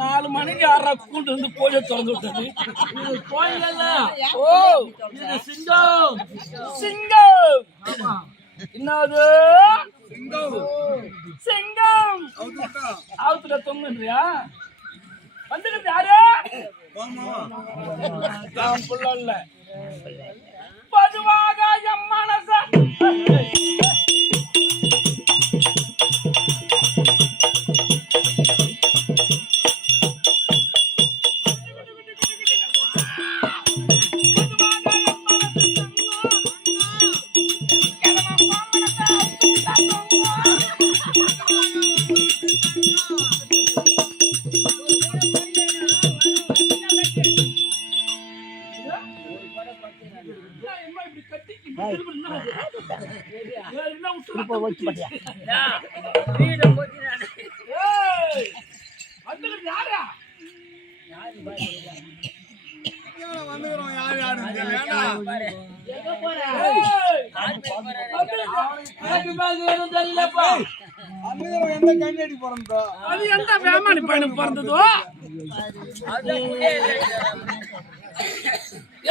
4 மணிக்கு யாரா கூட்டு வந்து கோயிலை திறந்து விட்டது. இது கோயில் அல்ல. ஓ, இது சிங்கம். சிங்கம் என்னது? சிங்கம் ஆவுத்துல தொங்குன்றியா? வந்துடுது யாரு? புள்ள இல்ல. பொதுவாக என் மனச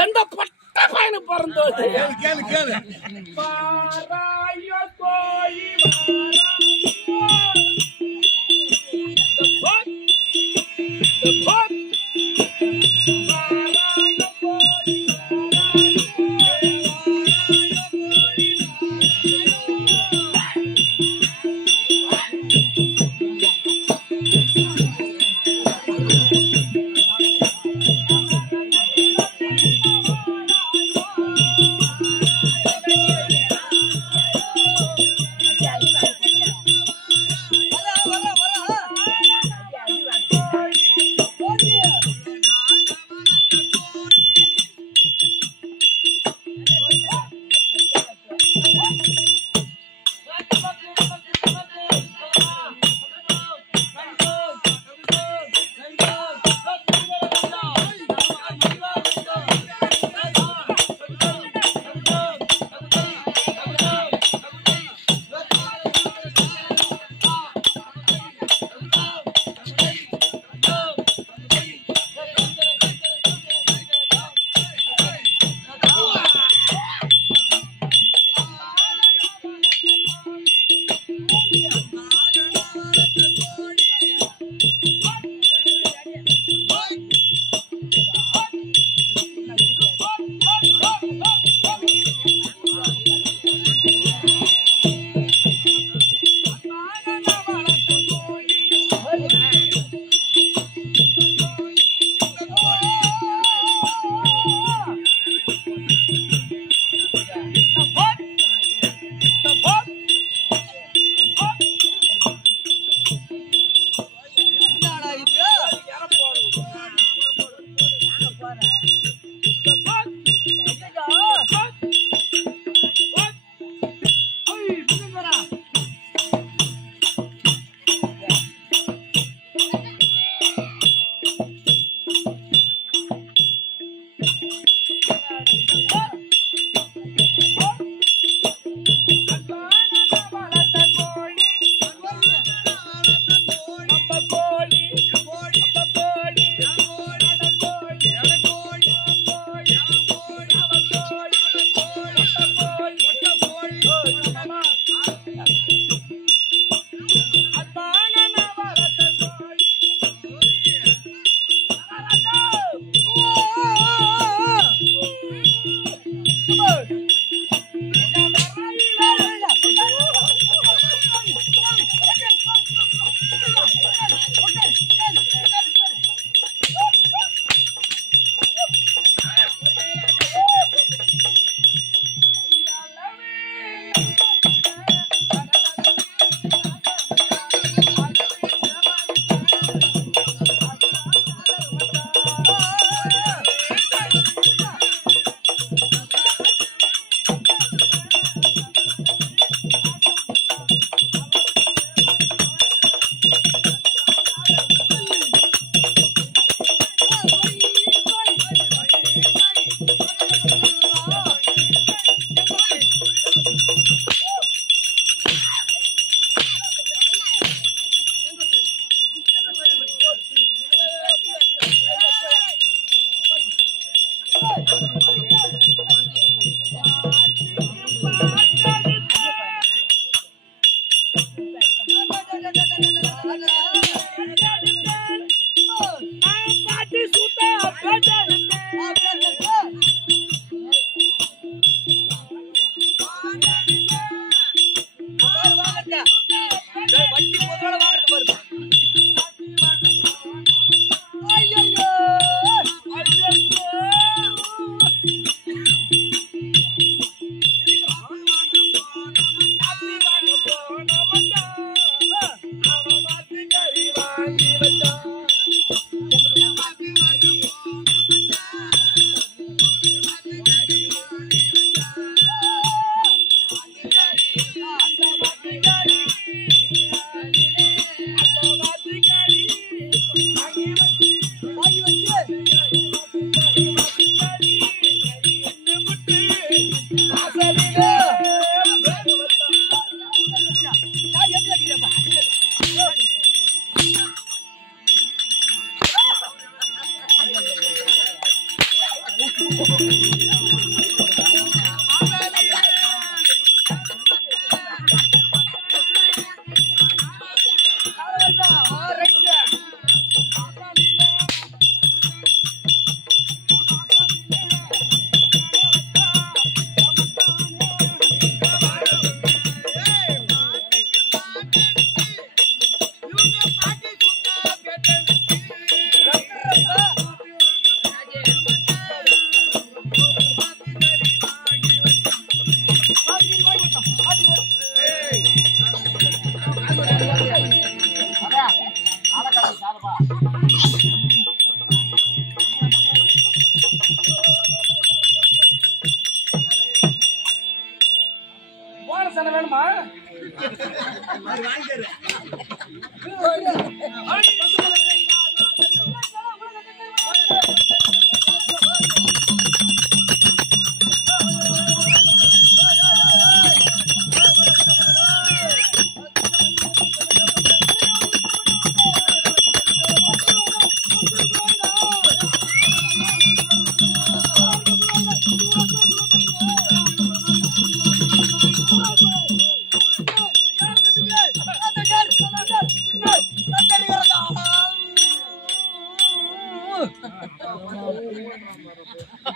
எந்த பட்ட பையனு பிறந்தது? கேளு கேளு.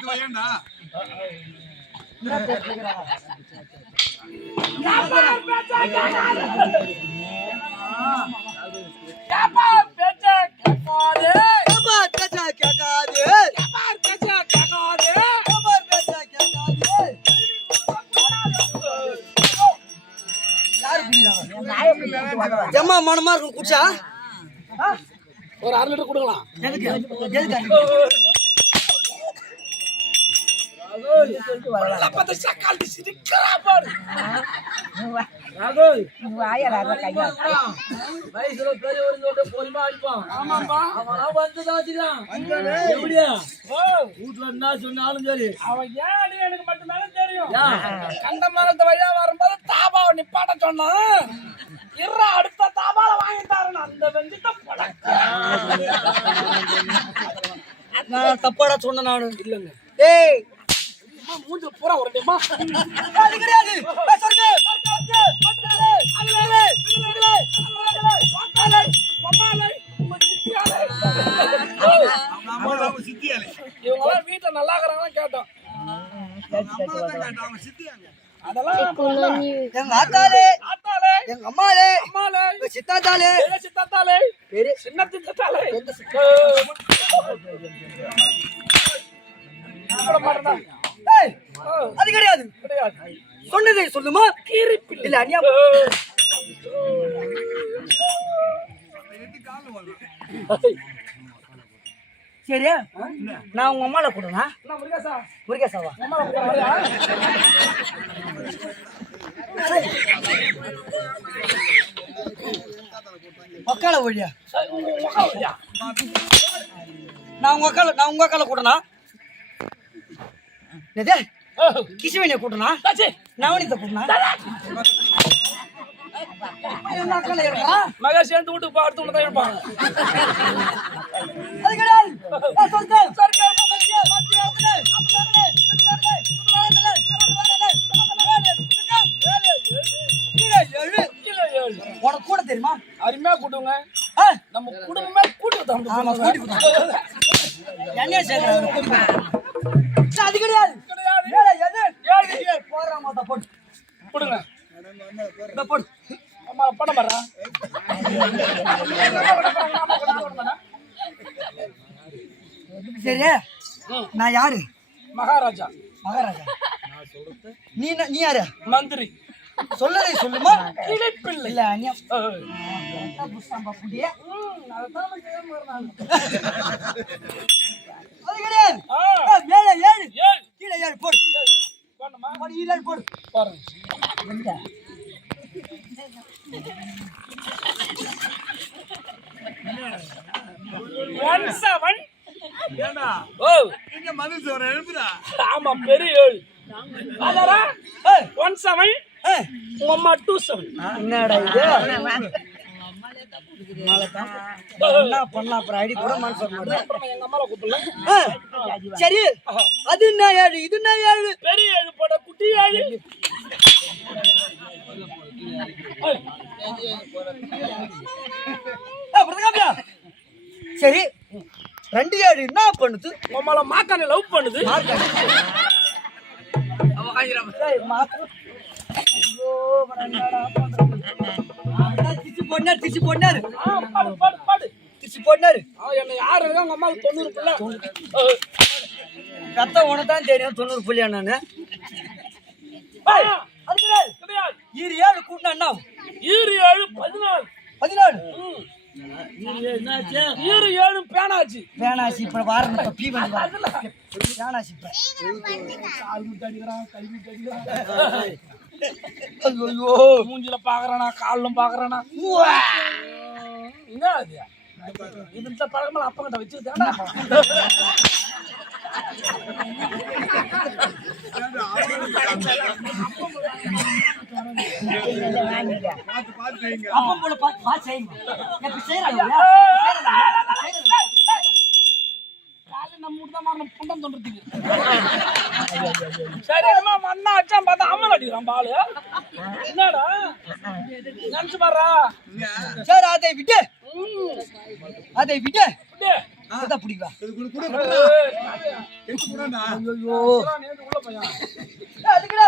வேணுமா ஜம்மா மனமா இருக்கும் குடிச்சா ஒரு 1/2 லிட்டர் கொடுக்கலாம். வயசுல பெரியவர் பொறுமா அடிப்பான். அவன் வந்துதான் எப்படியா வீட்டுல என்ன சொன்னாலும் சரி அவன் ஏன் எனக்கு மட்டும்தானே தெரியும். கண்ட மரத்து வழியா வரும்போது தாபாவை நிப்பாட்ட சொன்னான். அடுத்த தாபால வாங்கிட்டாரு அந்த வெஞ்சிட்ட நான் தப்பாடா சொன்ன நானு இல்லங்க. ஏய் மூஞ்ச பூரா உரண்டியம்மா. அது கிடையாது. இவங்க வீட்டுல நல்லா இருக்கிறாங்கன்னு கேட்டோம். அதெல்லாம் எங்க ஆத்தாலே எங்க அம்மாலே சித்தாத்தாலே சித்தாத்தாலே சின்ன சித்தாத்தாலே அது கிடையாது. சொன்னதை சொல்லுமா இல்ல அநியா சரியா நான் உங்க அம்மால கூடனா முருகேசாவா மக்கால வழியா நான் உங்க அக்கால கூட்டனா கிசுவனிய கூட்டனா நவனித்த கூட்டனா மகா சேர்ந்து வீட்டுக்கு பார்த்து தான் இருப்பாங்க. உனக்கு கூட தெரியுமா? அருமையா கூட்டுங்க. நம்ம குடும்பமே கூட்டு என்ன சேர்க்கிறாங்க? அது கிடையாது. போடுறாங்க போட்டு கொடுங்க. போடு அம்மா பண்ண மாட்டா. சரியா நான் யாரு? மகாராஜா. மகாராஜா நீ யாரு? மந்திரி. சொல்லதை சொல்லுமா கிளிப்பிள்ளை இல்ல அநியா அது கிடையாது. மேல 7 கீழே 7 போடு. போடு பாருங்க. ஆமா பெரிய 7 அதாரா ஏய், 17 ஏய், உங்க அம்மா 27 என்னடா இது என்ன பண்ணலாம் அப்புறம் ஐடி கூட மனசு வர மாட்டேங்குது. அப்புறம் எங்க அம்மாவை கூப்பிடலாம் சரி அது என்ன ஏழு இது என்ன ஏழு பெரிய ஏழு போட குட்டி ஏழு பிரதாபியா சரி 2 ஏழு என்ன பண்ணுது உமால மாக்கான லவ் பண்ணுது ஏய், மாக்கு. ஐயோ, என்னடா பண்றது? திச்சு பொண்ணாரு பாடு பாடு பாடு திச்சு பொண்ணாரு என்ன யாரு உங்க அம்மாவுக்கு 90 பிள்ளை கத்த உனதான் தெரியும் 90 புள்ளியா நானு அது கிடையாது ஈரு ஏழு கூட்டினா என்ன ஆகும்? ஈரு 7 14 14 ஈரு 7 பேனாச்சு வேணாசி இப்ப வாரம் இப்ப பீ பண்ணி வேணாசி இப்ப ஐயோ மூஞ்சில பாக்குறானா காலிலும் பாக்குறானா என்ன அது இந்த பழக்கமா அப்பா கிட்ட வச்சுக்கிட்டா அப்பம் போல பாத்து செய்யுங்க எப்படி செய்யறாங்க நம்ம தான் மாறணும் புண்டம் தோன்றதுக்கு சரி அம்மா மண்ணா அச்சான் பார்த்தா அம்மா அடிக்கிறான் பாலு என்னடா நினைச்சு பாரு சரி அதை விட்டு அதான் பிடிக்கா ஐயோ உள்ள பையன் அதுக்கு